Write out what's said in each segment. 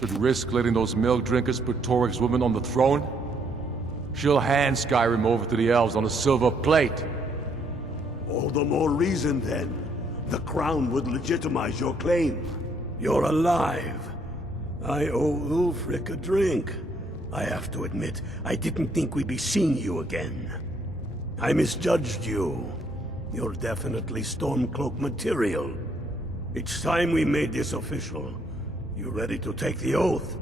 Should risk letting those milk drinkers put Torik's woman on the throne? She'll hand Skyrim over to the elves on a silver plate. All the more reason, then. The crown would legitimize your claim. You're alive. I owe Ulfric a drink. I have to admit, I didn't think we'd be seeing you again. I misjudged you. You're definitely Stormcloak material. It's time we made this official. You ready to take the oath?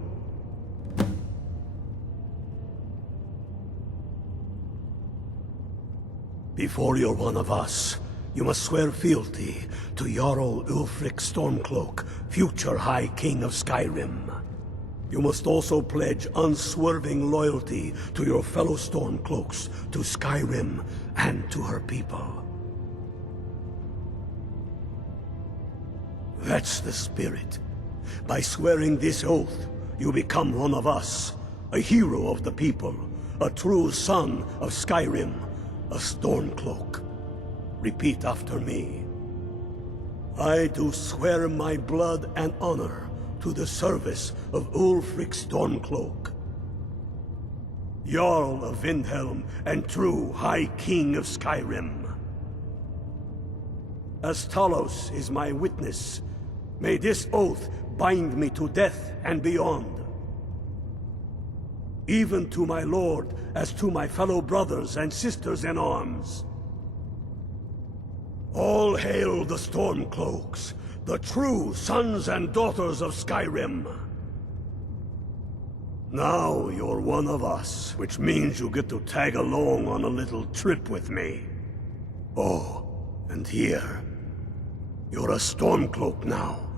Before you're one of us, you must swear fealty to Jarl Ulfric Stormcloak, future High King of Skyrim. You must also pledge unswerving loyalty to your fellow Stormcloaks, to Skyrim, and to her people. That's the spirit. By swearing this oath, you become one of us, a hero of the people, a true son of Skyrim, a Stormcloak. Repeat after me. I do swear my blood and honor to the service of Ulfric Stormcloak, Jarl of Windhelm and true High King of Skyrim. As Talos is my witness, may this oath bind me to death and beyond. Even to my lord, as to my fellow brothers and sisters in arms. All hail the Stormcloaks, the true sons and daughters of Skyrim. Now you're one of us, which means you get to tag along on a little trip with me. Oh, and here. You're a Stormcloak now.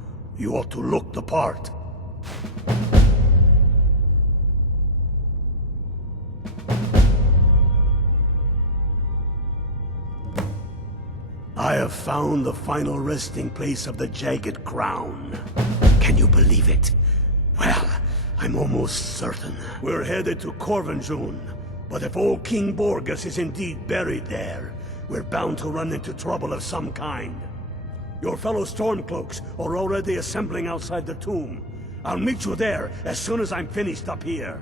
You ought to look the part. I have found the final resting place of the Jagged Crown. Can you believe it? Well, I'm almost certain. We're headed to Corvinjun, but if old King Borgus is indeed buried there, we're bound to run into trouble of some kind. Your fellow Stormcloaks are already assembling outside the tomb. I'll meet you there as soon as I'm finished up here.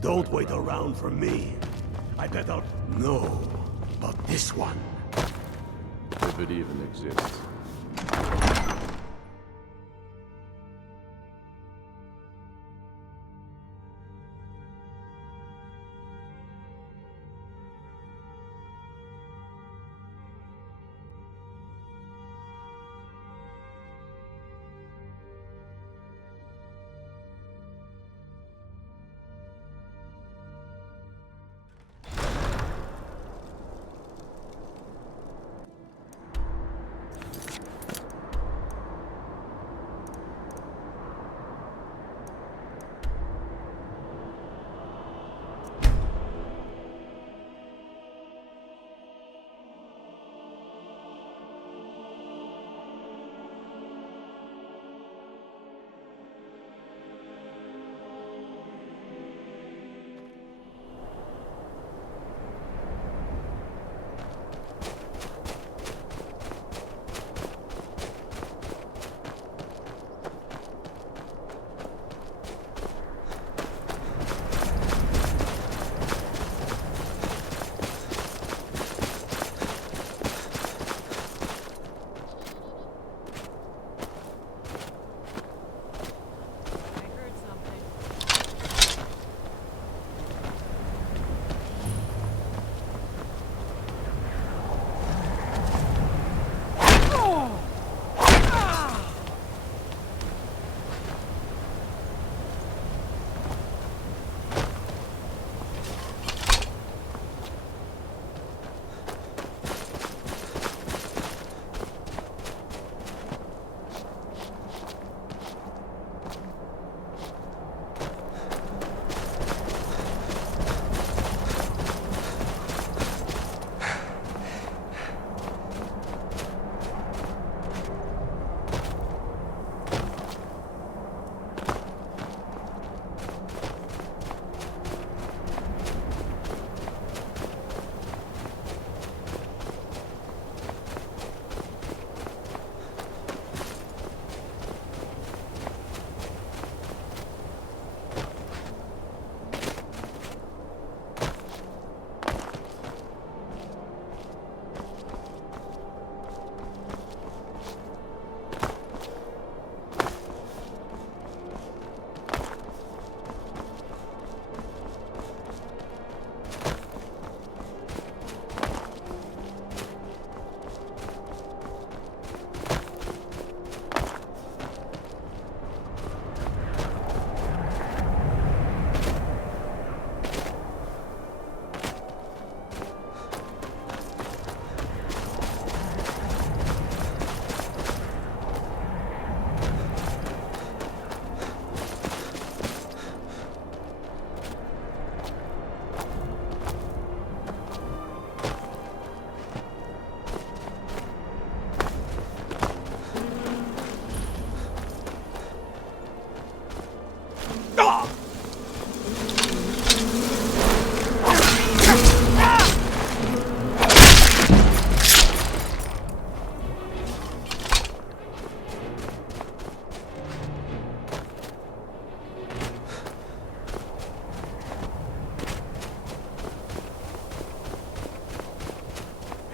Don't wait around for me. I bet I'll... No, but this one. If it even exists.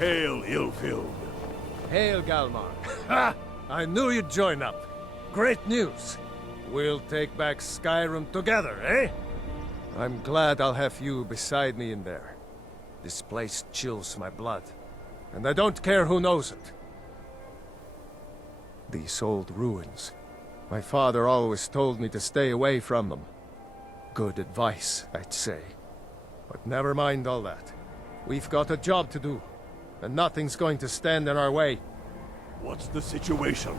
Hail, ill-filled. Hail, Galmar. Ha! I knew you'd join up. Great news. We'll take back Skyrim together, eh? I'm glad I'll have you beside me in there. This place chills my blood, and I don't care who knows it. These old ruins. My father always told me to stay away from them. Good advice, I'd say. But never mind all that. We've got a job to do, and nothing's going to stand in our way. What's the situation?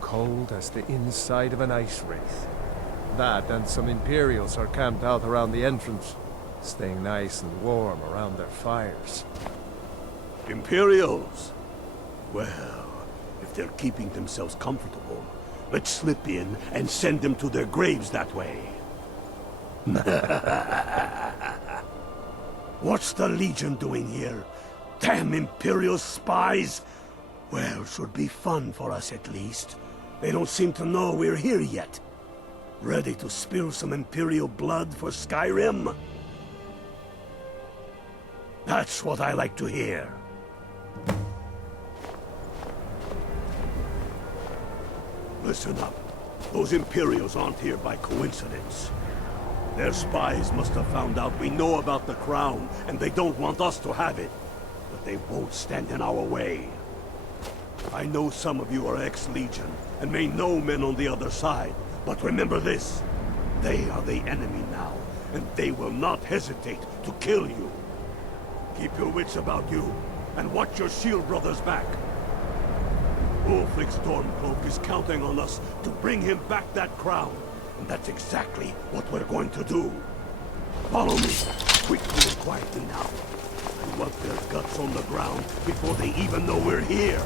Cold as the inside of an ice wraith. That and some Imperials are camped out around the entrance, staying nice and warm around their fires. Imperials? Well, if they're keeping themselves comfortable, let's slip in and send them to their graves that way. What's the Legion doing here? Damn Imperial spies! Well, should be fun for us at least. They don't seem to know we're here yet. Ready to spill some Imperial blood for Skyrim? That's what I like to hear. Listen up. Those Imperials aren't here by coincidence. Their spies must have found out we know about the crown, and they don't want us to have it. But they won't stand in our way. I know some of you are ex-Legion, and may know men on the other side. But remember this. They are the enemy now, and they will not hesitate to kill you. Keep your wits about you, and watch your shield brothers back. Ulfric Stormcock is counting on us to bring him back that crown, and that's exactly what we're going to do. Follow me, quickly and quietly now. I want their guts on the ground before they even know we're here.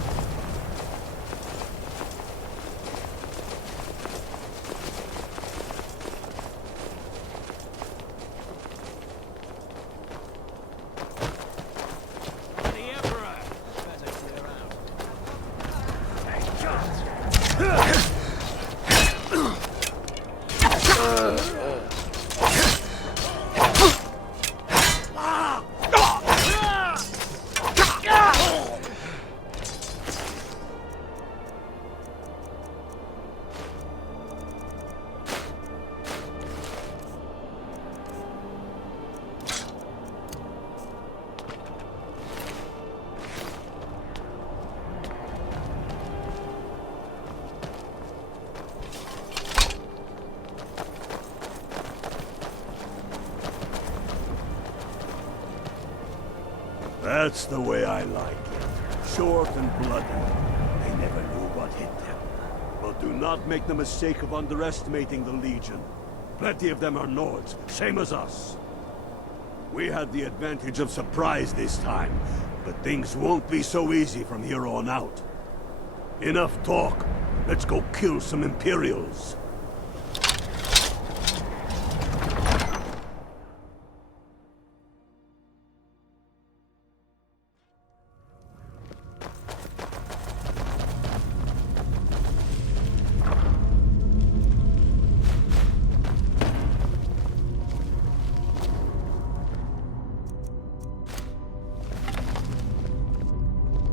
That's the way I like it. Short and bloody. They never knew what hit them. But do not make the mistake of underestimating the Legion. Plenty of them are Nords, same as us. We had the advantage of surprise this time, but things won't be so easy from here on out. Enough talk. Let's go kill some Imperials.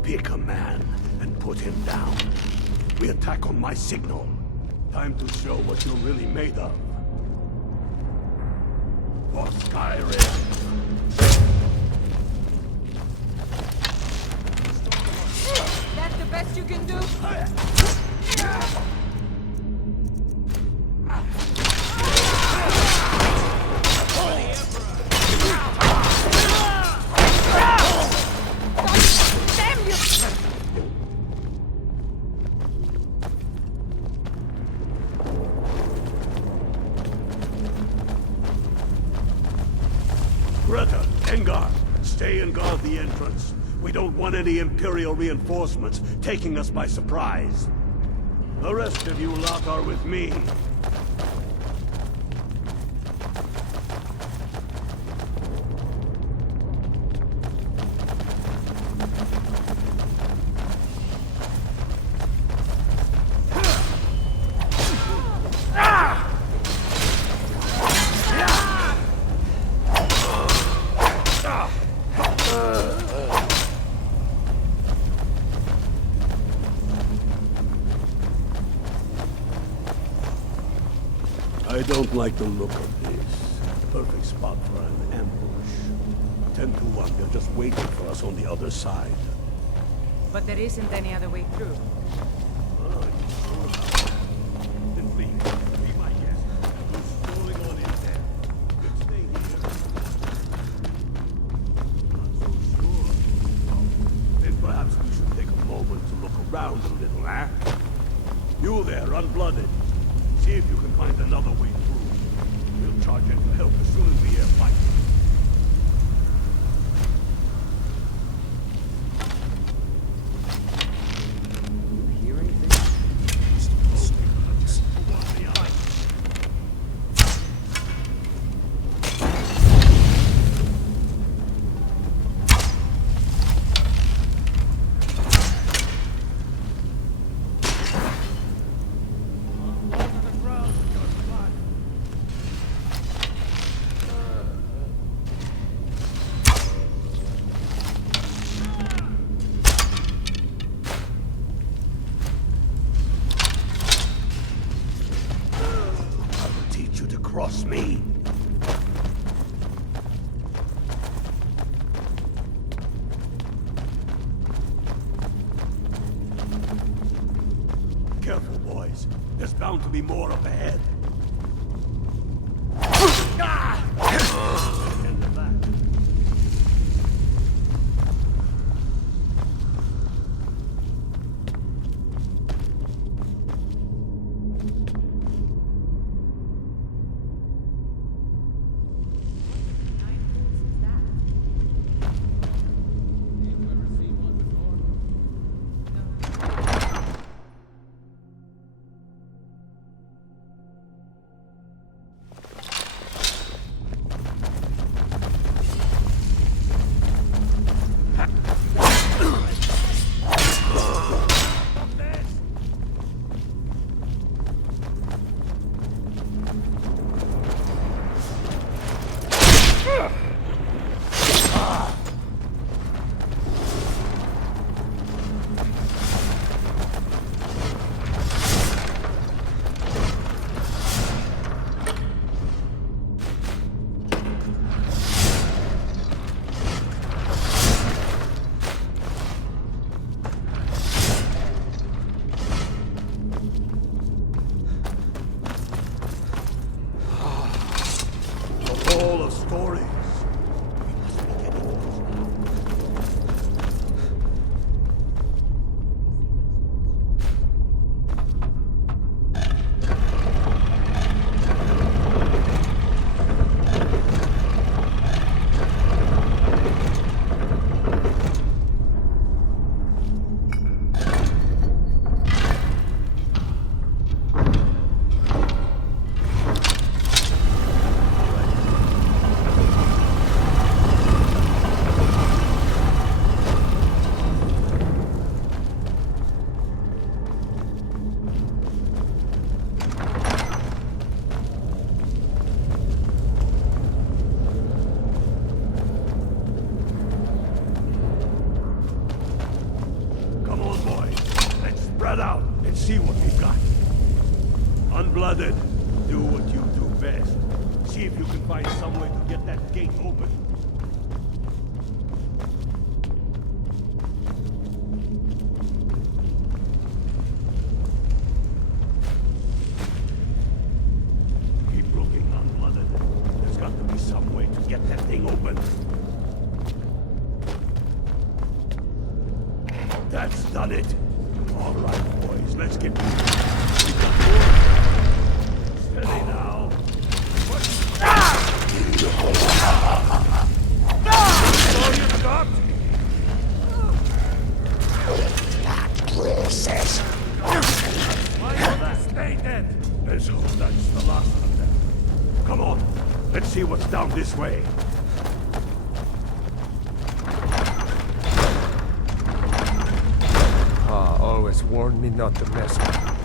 Pick a man and put him down. We attack on my signal. Time to show what you're really made of. For Skyrim. That's the best you can do? Greta, Engar, stay and guard the entrance. We don't want any Imperial reinforcements taking us by surprise. The rest of you lot are with me. I don't like the look of this. Perfect spot for an ambush. 10 to 1, they're just waiting for us on the other side. But there isn't any other way through. Then please, be my guest. We're strolling on in there. We'll stay here. Not so sure. Oh, then perhaps we should take a moment to look around a little, eh? You there, unblooded. See if you can find another way through. We'll charge in for help as soon as we hear fighting. Cross me. Careful, boys. There's bound to be more up ahead. End of that. All of stories. We must be getting close now. Spread out and see what we've got. Unblooded, do what you do best. See if you can find some way to get that gate open. Keep looking, Unblooded. There's got to be some way to get that thing open. That's done it. All right, boys, let's get moving. We got more. Steady now. So you stopped? That process. Why will I stay dead? Let's hope that's the last of them. Come on, let's see what's down this way. Always warned me not to mess with him.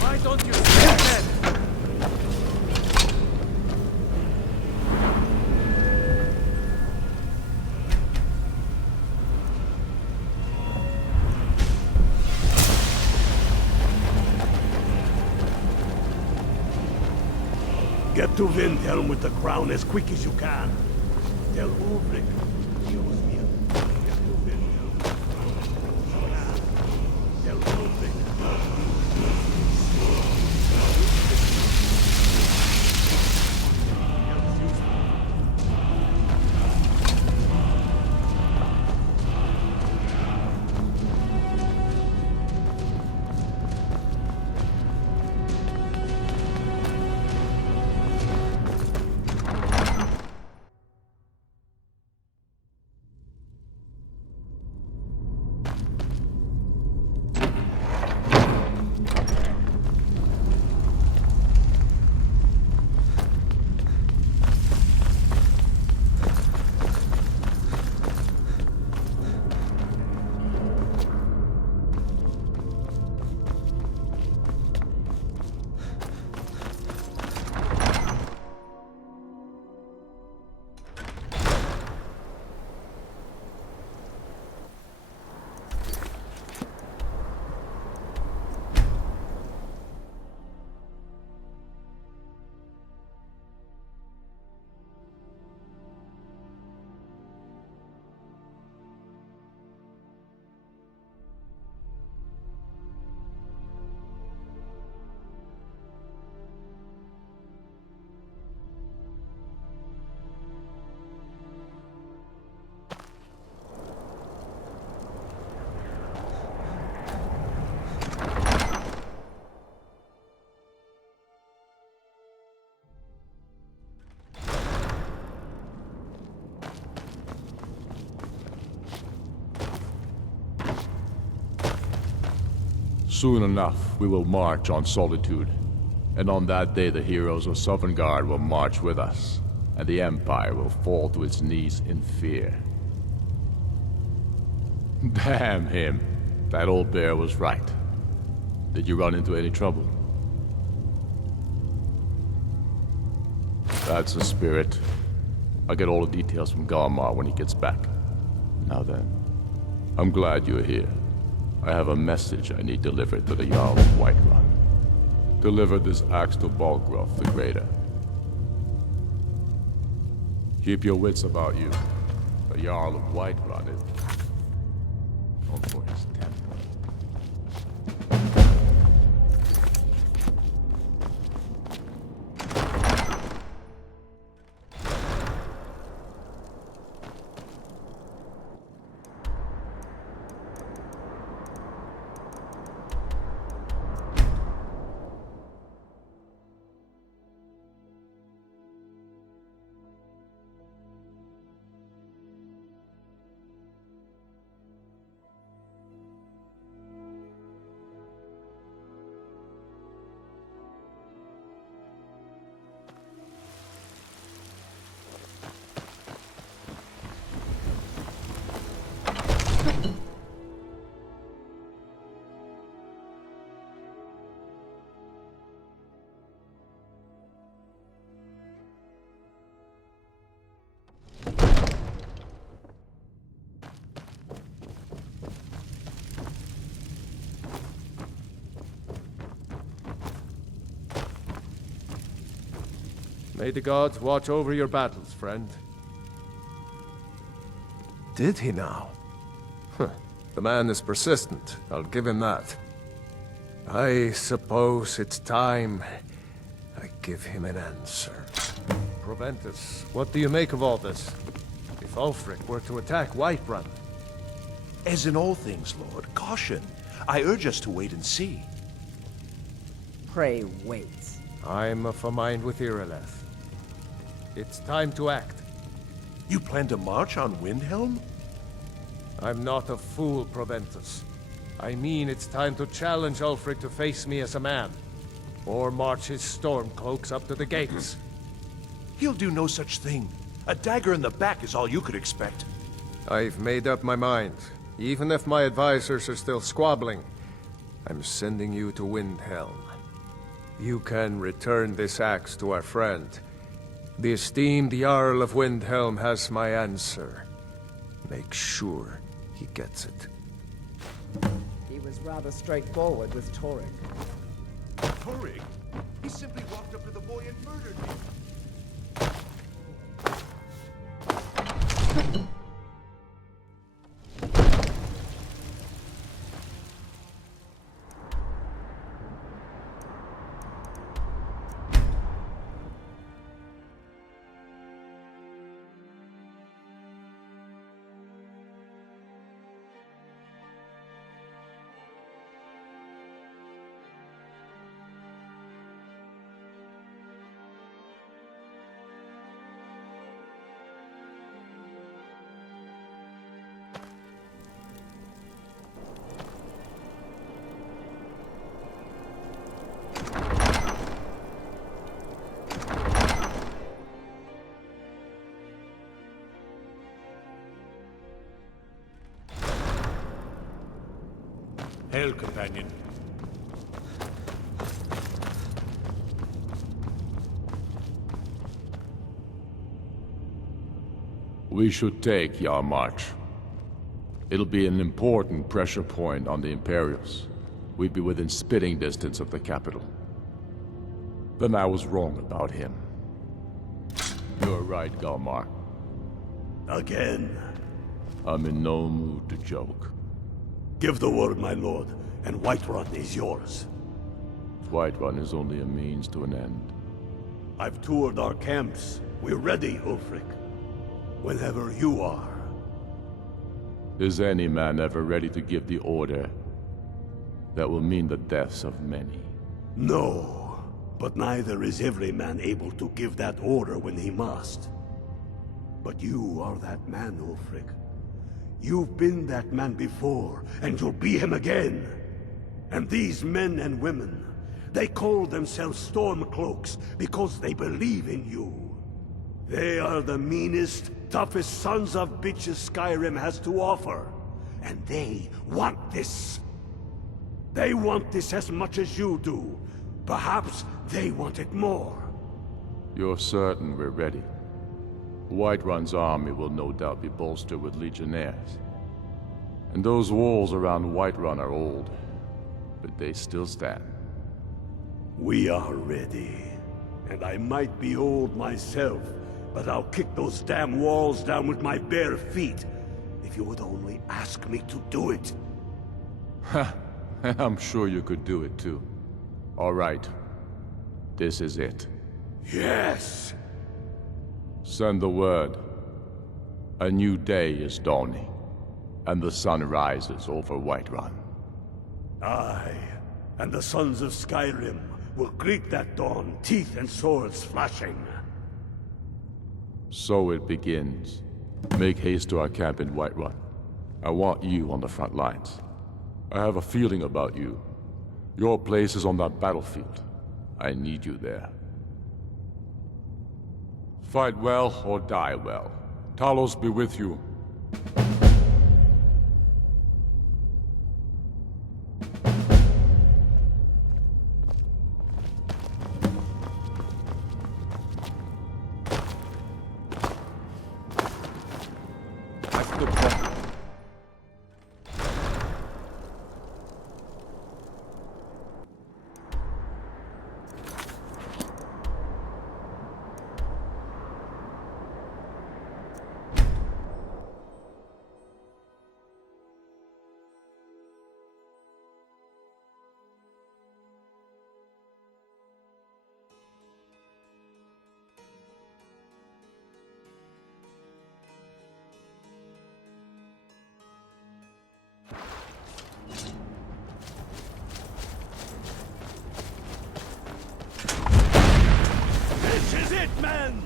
Why don't you stand then? Get to Windhelm with the crown as quick as you can. Tell Ulrich he owes me a... Get to Windhelm with the crown as quick as you can. Tell Ulrich. Soon enough, we will march on Solitude. And on that day, the heroes of Sovngarde will march with us, and the Empire will fall to its knees in fear. Damn him. That old bear was right. Did you run into any trouble? That's the spirit. I'll get all the details from Galmar when he gets back. Now then, I'm glad you're here. I have a message I need delivered to the Jarl of Whiterun. Deliver this axe to Balgruuf the Greater. Keep your wits about you. The Jarl of Whiterun is known for his temper. May the gods watch over your battles, friend. Did he now? Huh. The man is persistent, I'll give him that. I suppose it's time I give him an answer. Proventus, what do you make of all this? If Ulfric were to attack Whiterun? As in all things, Lord, caution. I urge us to wait and see. Pray wait. I'm of a mind with Irileth. It's time to act. You plan to march on Windhelm? I'm not a fool, Proventus. I mean it's time to challenge Ulfric to face me as a man. Or march his Stormcocks up to the gates. He'll do no such thing. A dagger in the back is all you could expect. I've made up my mind. Even if my advisors are still squabbling, I'm sending you to Windhelm. You can return this axe to our friend. The esteemed Jarl of Windhelm has my answer. Make sure he gets it. He was rather straightforward with Torek. Torrig? He simply walked up to the boy and murdered him. Hail, companion. We should take Yarmarch. It'll be an important pressure point on the Imperials. We'd be within spitting distance of the capital. Then I was wrong about him. You're right, Galmar. Again. I'm in no mood to joke. Give the word, my lord, and Whiterun is yours. Whiterun is only a means to an end. I've toured our camps. We're ready, Ulfric. Whenever you are. Is any man ever ready to give the order that will mean the deaths of many? No, but neither is every man able to give that order when he must. But you are that man, Ulfric. You've been that man before, and you'll be him again. And these men and women, they call themselves Stormcocks because they believe in you. They are the meanest, toughest sons of bitches Skyrim has to offer. And they want this. They want this as much as you do. Perhaps they want it more. You're certain we're ready? Whiterun's army will no doubt be bolstered with legionnaires. And those walls around Whiterun are old, but they still stand. We are ready. And I might be old myself, but I'll kick those damn walls down with my bare feet, if you would only ask me to do it. Ha! I'm sure you could do it too. All right. This is it. Yes! Send the word. A new day is dawning, and the sun rises over Whiterun. Aye, and the sons of Skyrim will greet that dawn, teeth and swords flashing. So it begins. Make haste to our camp in Whiterun. I want you on the front lines. I have a feeling about you. Your place is on that battlefield. I need you there. Fight well or die well. Talos be with you. This is it, men!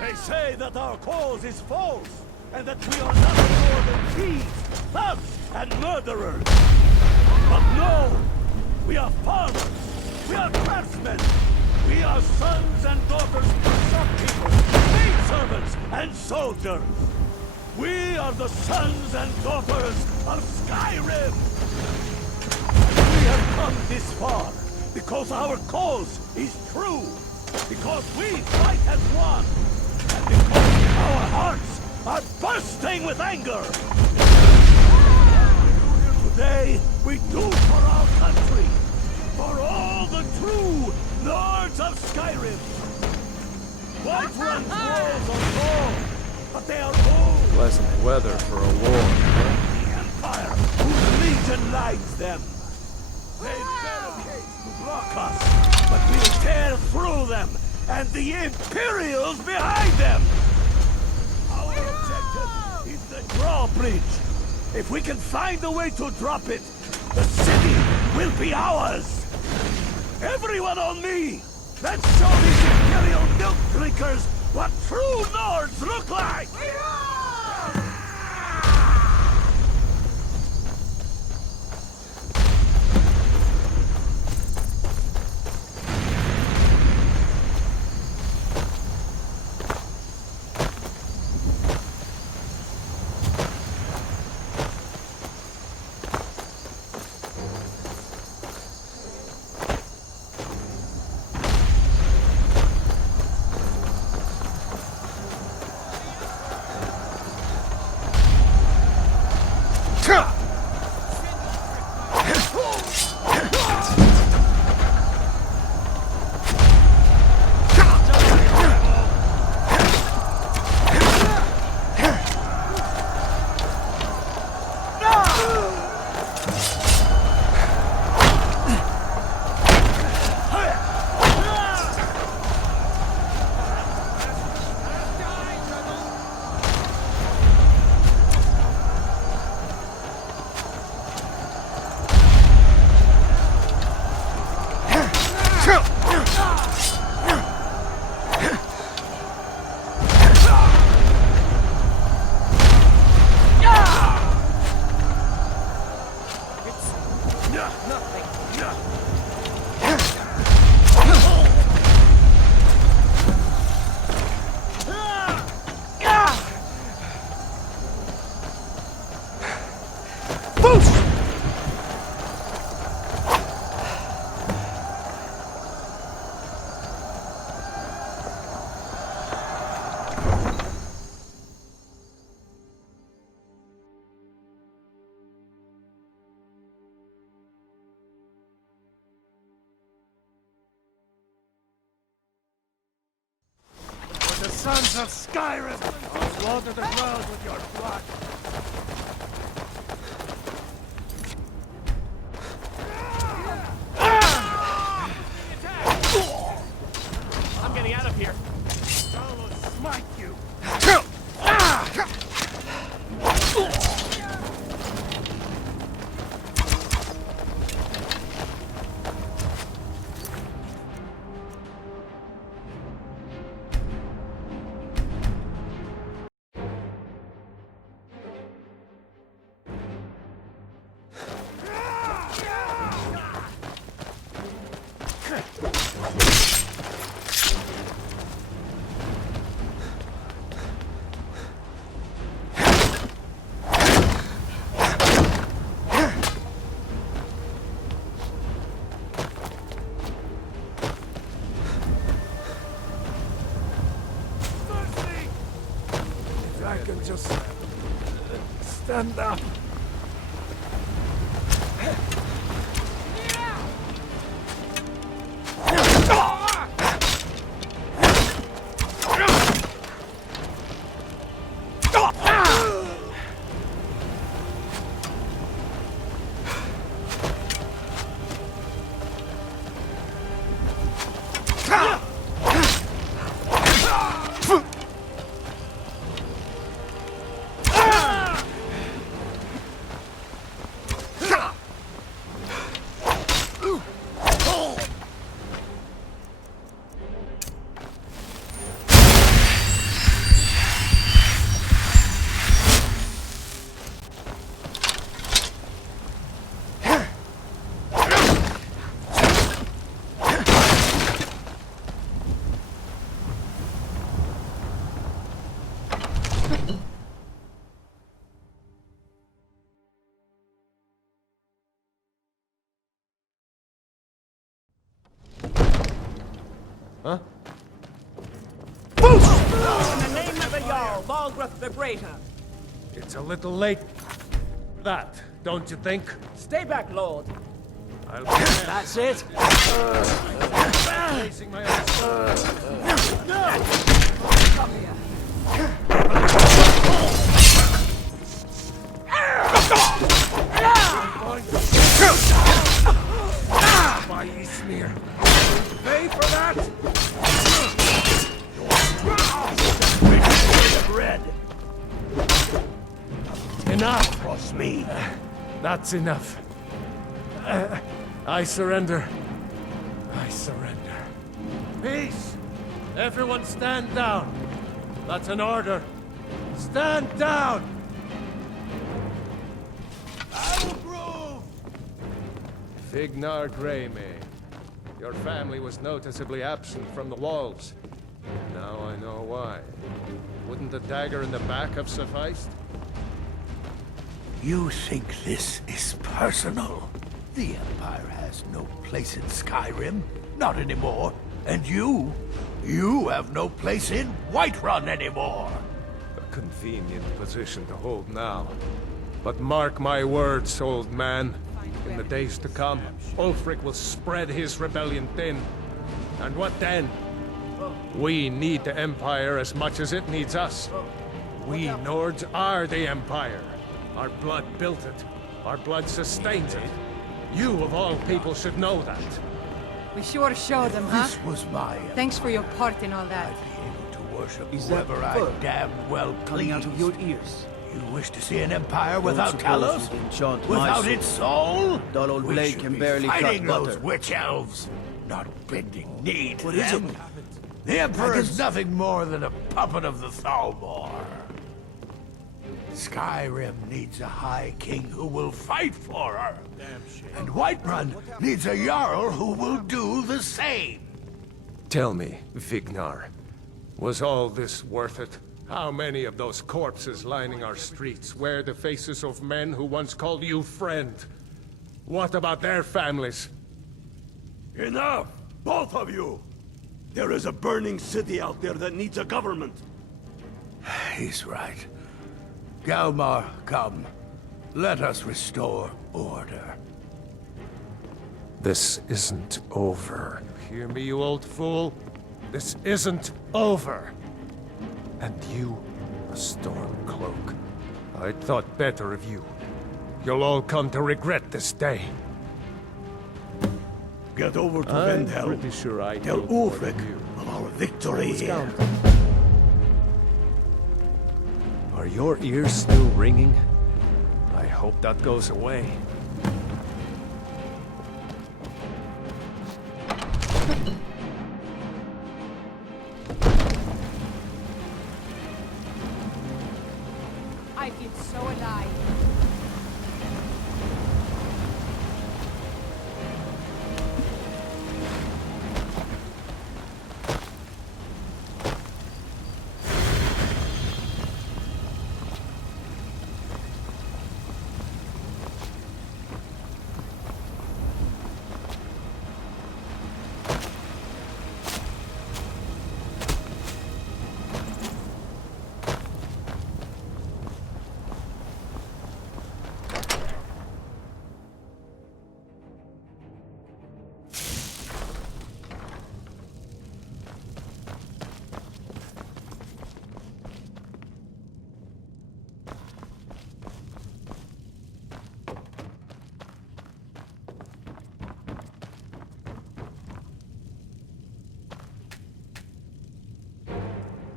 They say that our cause is false, and that we are nothing more than thieves, thugs, and murderers. But no! We are farmers! We are craftsmen! We are sons and daughters of shopkeepers! and soldiers. We are the sons and daughters of Skyrim. We have come this far because our cause is true. Because we fight as one. And because our hearts are bursting with anger. Today, we do for our country. For all the true Lords of Skyrim. Whiterun's walls are tall, but they are old. Pleasant weather for a war. The Empire, whose legion lights them. They barricades to block us, but we'll tear through them, and the Imperials behind them. Our objective is the drawbridge. If we can find a way to drop it, the city will be ours. Everyone on me! Let's show these Imperial milk drinkers what true Nords look like! The sons of Skyrim! I'll slaughter the ground with your blood! I'm getting out of here. I will smite you! I can just stand up. Jarl, Ronvar Rovarius. It's a little late. That, don't you think? Stay back, Lord. I'll That's it. raising my own. Come here. By Ismir. Pay for that? Red, Enough. trust me. That's enough. I surrender. I surrender. Peace! Everyone stand down. That's an order. Stand down! Fignar Greymane. Your family was noticeably absent from the walls. Now I know why. Wouldn't the dagger in the back have sufficed? You think this is personal? The Empire has no place in Skyrim. Not anymore. And you have no place in Whiterun anymore. A convenient position to hold now. But mark my words, old man. In the days to come, Ulfric will spread his rebellion thin. And what then? We need the Empire as much as it needs us. We Nords are the Empire. Our blood built it. Our blood sustains it. You, of all people, should know that. We sure show them, huh? This was my Empire. Thanks for your part in all that. I'd be able to worship Is that whoever I fur damn well coming out of your pleased. ears? You wish to see an empire without suppose Talos? you can enchant my Without soul. its soul? Dull old We blade should can be barely cut fighting those butter. witch elves, not bending knee to What is them. it? The Emperor is Dragons? nothing more than a puppet of the Thalmor. Skyrim needs a High King who will fight for her. And Whiterun needs a Jarl who will do the same. Tell me, Vignar, was all this worth it? How many of those corpses lining our streets wear the faces of men who once called you friend? What about their families? Enough! Both of you! There is a burning city out there that needs a government. He's right. Galmar, come. Let us restore order. This isn't over. Hear me, you old fool? This isn't over. And you, a Stormcloak. I thought better of you. You'll all come to regret this day. Get over to I'm Vendel. pretty sure I Tell killed more Ulfric than you. of our victory here. Are your ears still ringing? I hope that goes away. I feel so alive.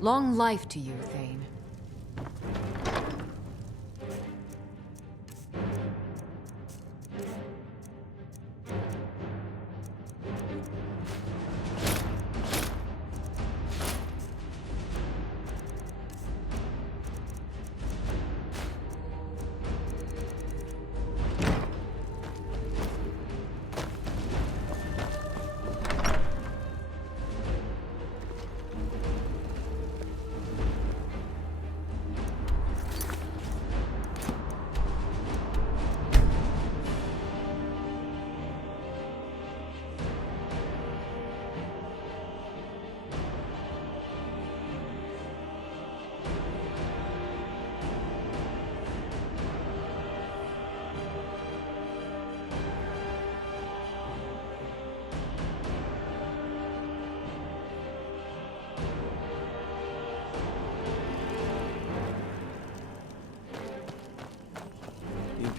Long life to you, Thane.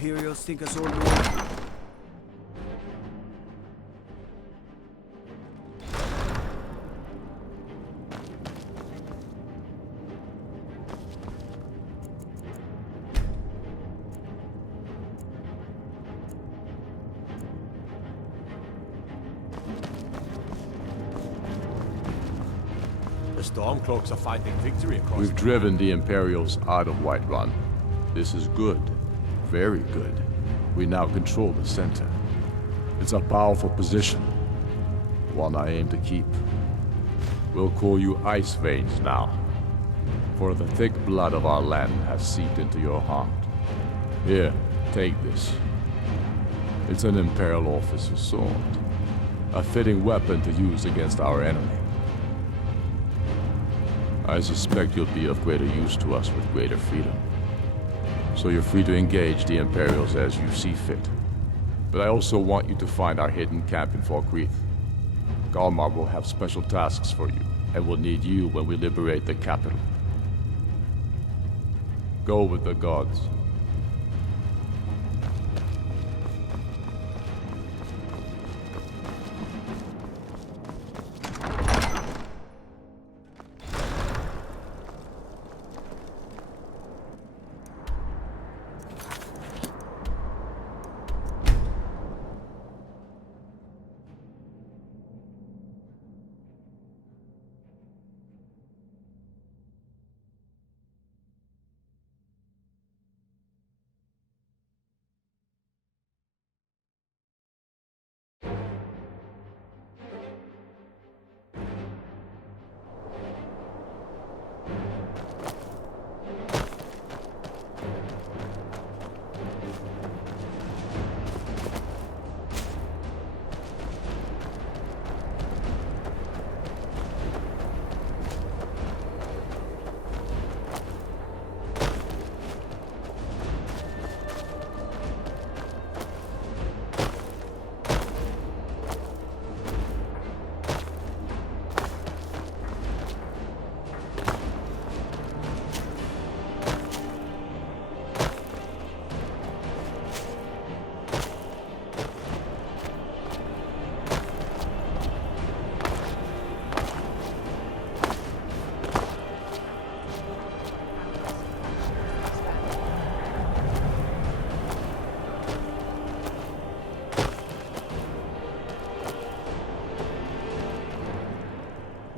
Imperials think us all know. The Stormcocks are finding victory across We've driven the Imperials out of Whiterun. This is good. Very good. We now control the center. It's a powerful position. One I aim to keep. We'll call you Ice Veins now. For the thick blood of our land has seeped into your heart. Here, take this. It's an Imperial officer's sword. A fitting weapon to use against our enemy. I suspect you'll be of greater use to us with greater freedom. So you're free to engage the Imperials as you see fit. But I also want you to find our hidden camp in Falkreath. Galmar will have special tasks for you, and will need you when we liberate the capital. Go with the gods.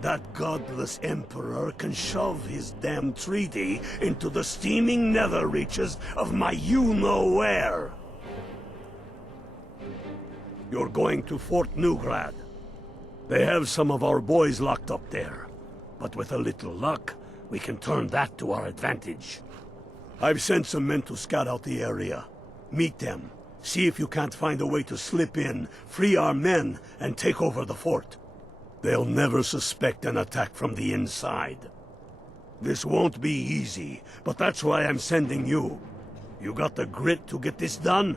That godless emperor can shove his damn treaty into the steaming nether reaches of my you-know-where. You're going to Fort Newgrad. They have some of our boys locked up there. But with a little luck, we can turn that to our advantage. I've sent some men to scout out the area. Meet them. See if you can't find a way to slip in, free our men, and take over the fort. They'll never suspect an attack from the inside. This won't be easy, but that's why I'm sending you. You got the grit to get this done?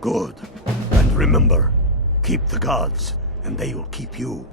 Good. And remember, keep the gods, and they will keep you.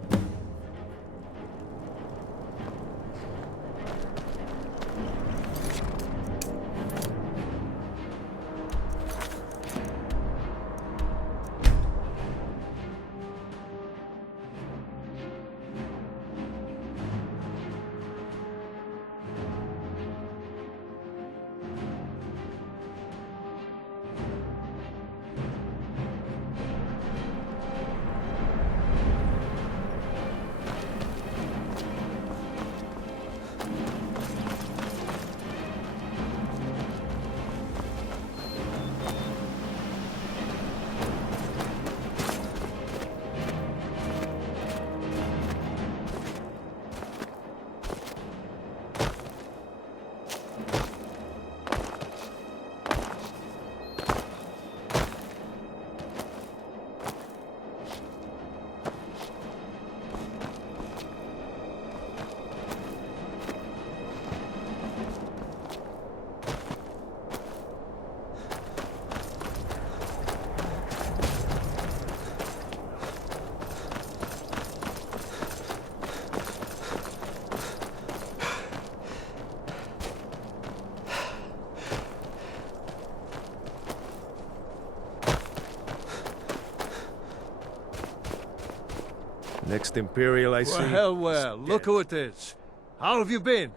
Next Imperial I see. Well, look who it is. How have you been?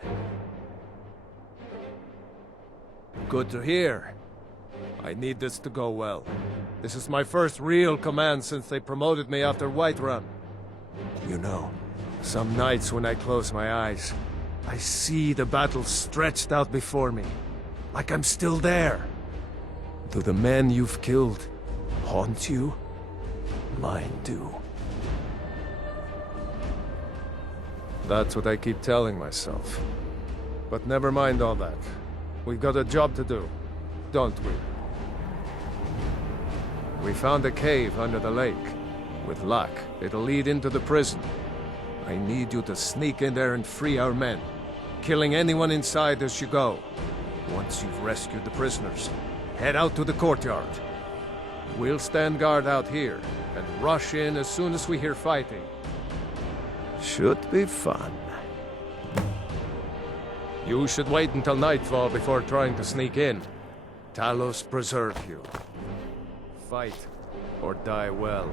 Good to hear. I need this to go well. This is my first real command since they promoted me after Whiterun. You know, some nights when I close my eyes, I see the battle stretched out before me, like I'm still there. Do the men you've killed haunt you? Mine do. That's what I keep telling myself. But never mind all that. We've got a job to do, don't we? We found a cave under the lake. With luck, it'll lead into the prison. I need you to sneak in there and free our men, killing anyone inside as you go. Once you've rescued the prisoners, head out to the courtyard. We'll stand guard out here and rush in as soon as we hear fighting. Should be fun. You should wait until nightfall before trying to sneak in. Talos preserve you. Fight or die well.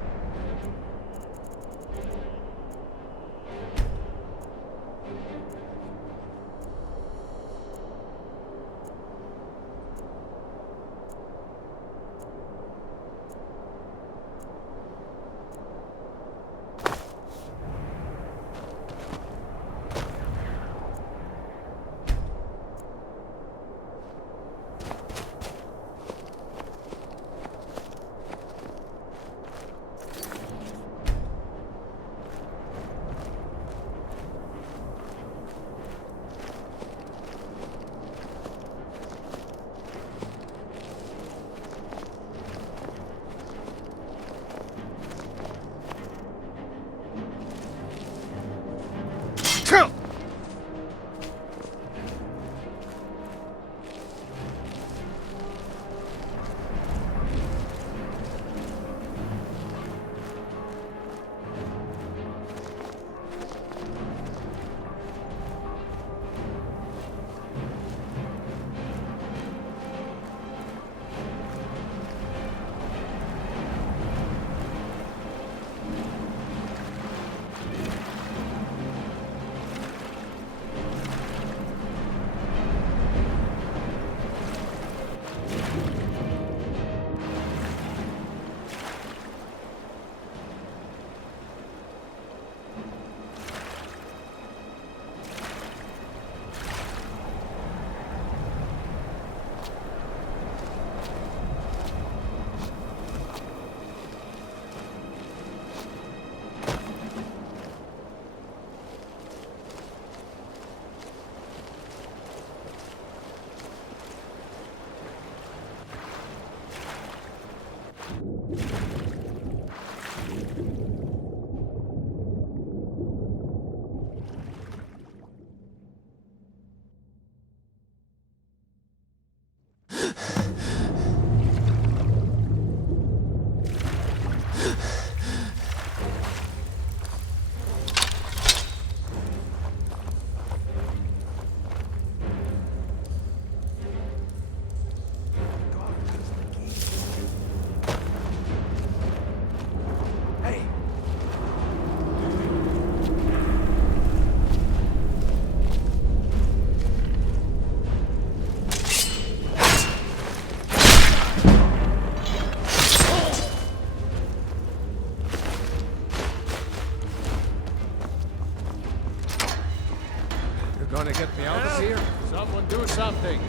Gonna get me out of here? Someone do something!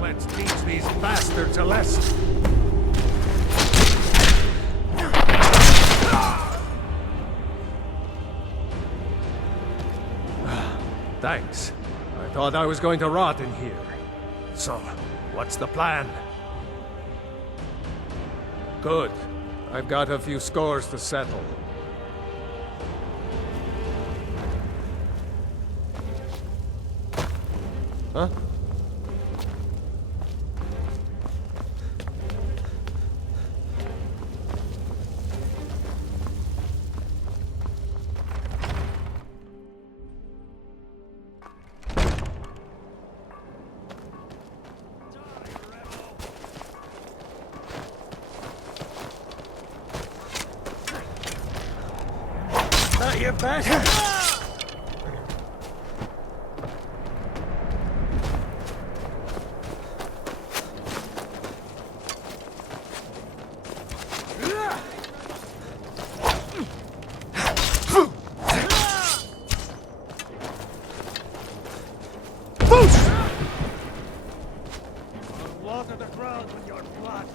Let's teach these bastards a lesson! Thanks. I thought I was going to rot in here. So, what's the plan? Good. I've got a few scores to settle. Huh? you bastard! Water the ground with your blood.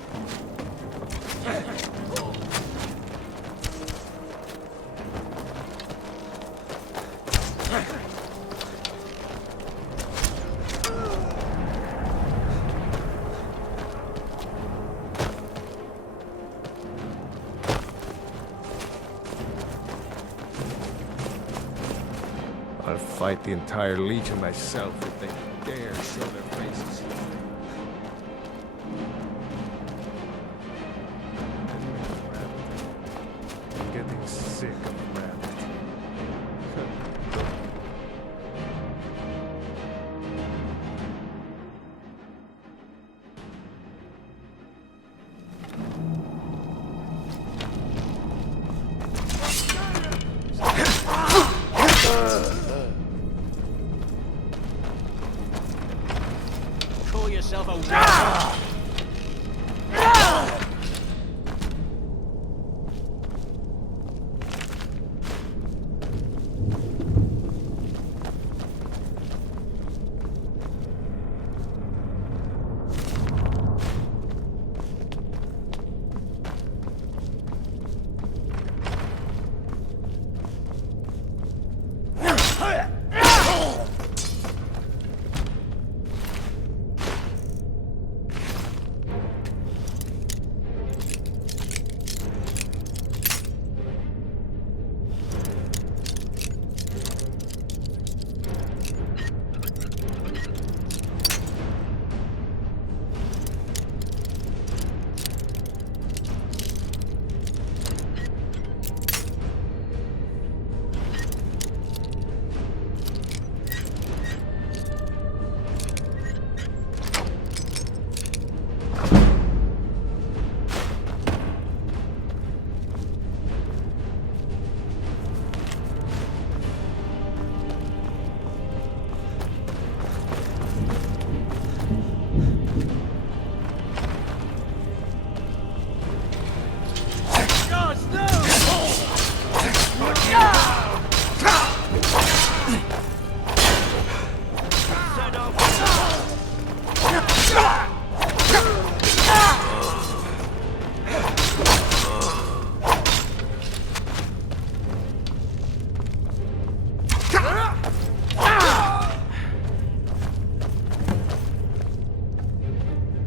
I'll fight the entire Legion myself if they dare show their faces. I'm getting sick of rabbit. Call yourself a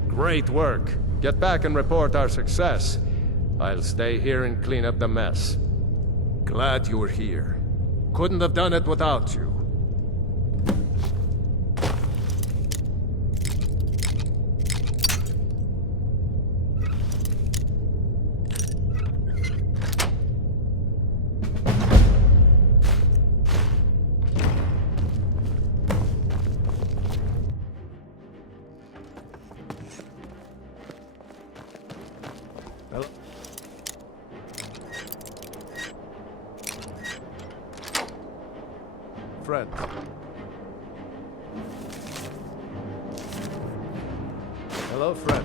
Great work. Get back and report our success. I'll stay here and clean up the mess. Glad you were here. Couldn't have done it without you. Hello? Friend. Hello, friend.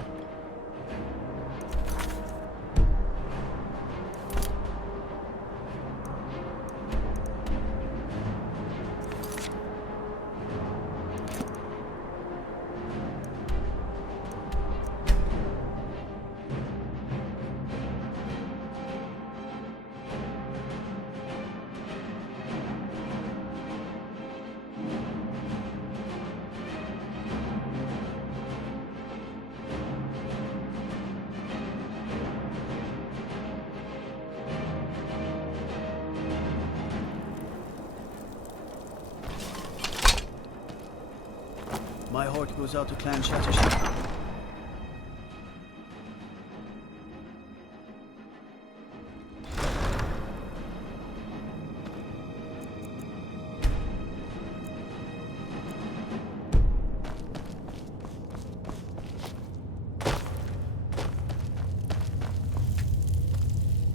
My heart goes out to Clan Shattershield.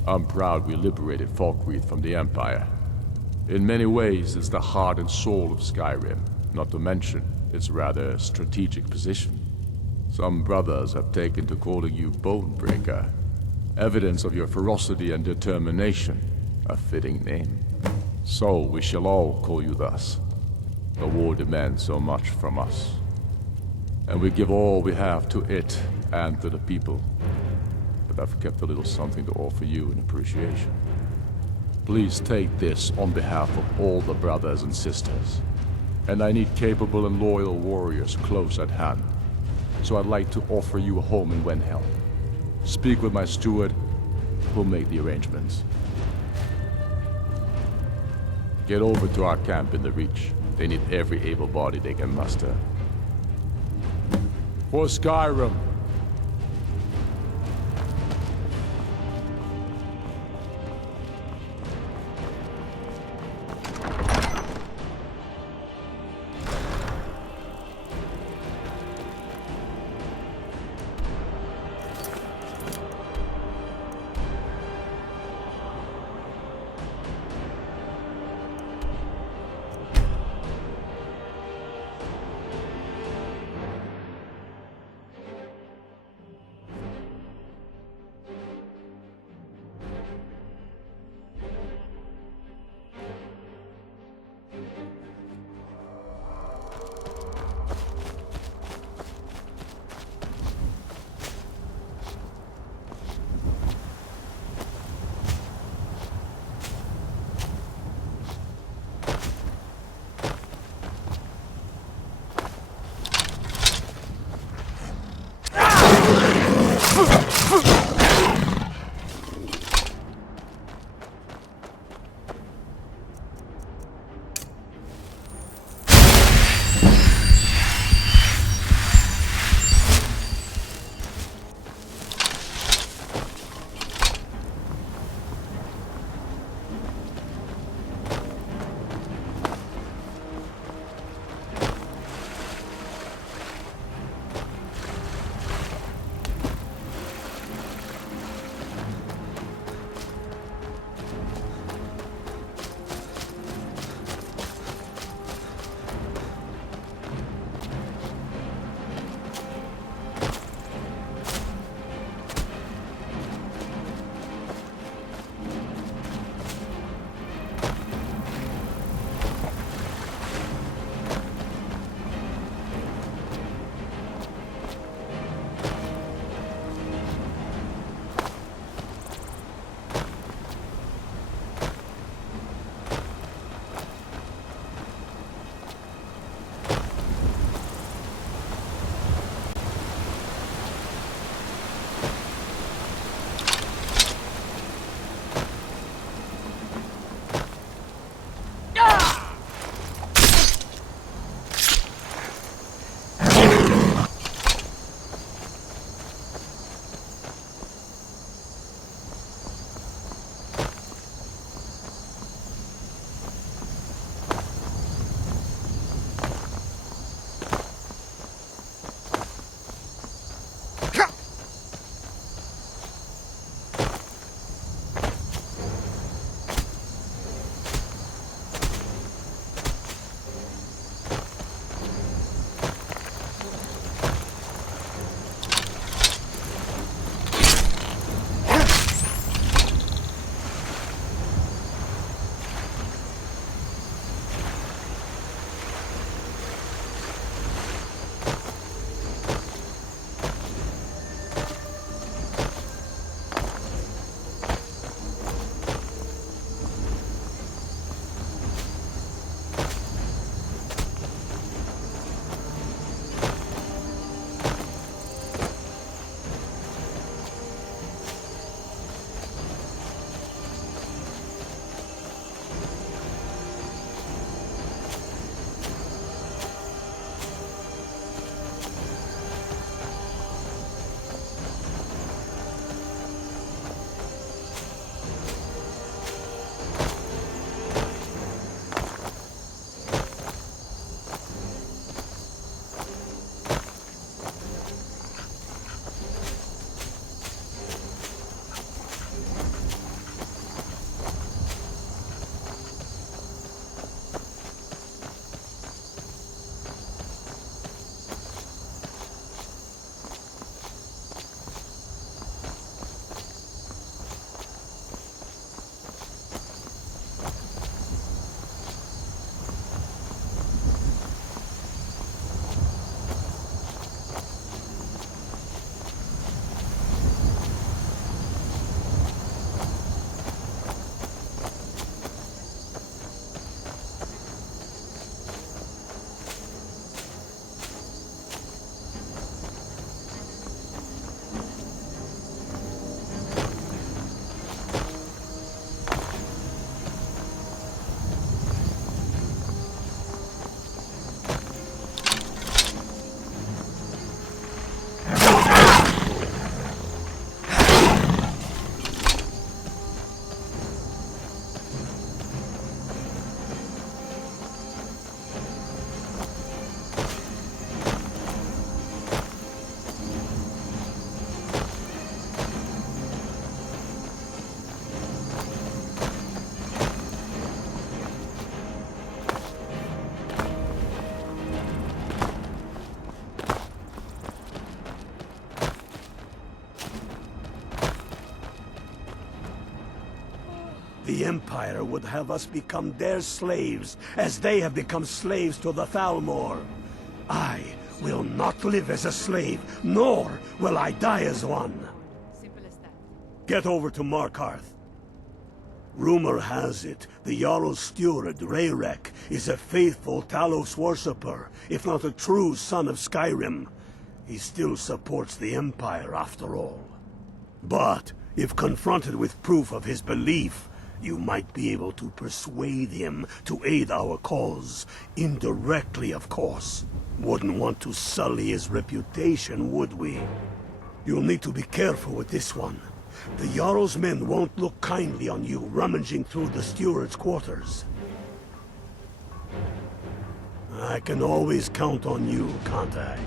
I'm proud we liberated Falkreath from the Empire. In many ways, it's the heart and soul of Skyrim, not to mention its rather strategic position. Some brothers have taken to calling you Bonebreaker, evidence of your ferocity and determination, a fitting name. So we shall all call you thus. The war demands so much from us, and we give all we have to it and to the people. But I've kept a little something to offer you in appreciation. Please take this on behalf of all the brothers and sisters. And I need capable and loyal warriors close at hand. So I'd like to offer you a home in Wenhelm. Speak with my steward, who'll make the arrangements. Get over to our camp in the Reach. They need every able body they can muster. For Skyrim! The Empire would have us become their slaves, as they have become slaves to the Thalmor. I will not live as a slave, nor will I die as one. Simple as that. Get over to Markarth. Rumor has it, the Jarl's steward, Rayrek, is a faithful Talos worshipper, if not a true son of Skyrim. He still supports the Empire, after all. But, if confronted with proof of his belief, you might be able to persuade him to aid our cause. Indirectly, of course. Wouldn't want to sully his reputation, would we? You'll need to be careful with this one. The Jarl's men won't look kindly on you rummaging through the steward's quarters. I can always count on you, can't I?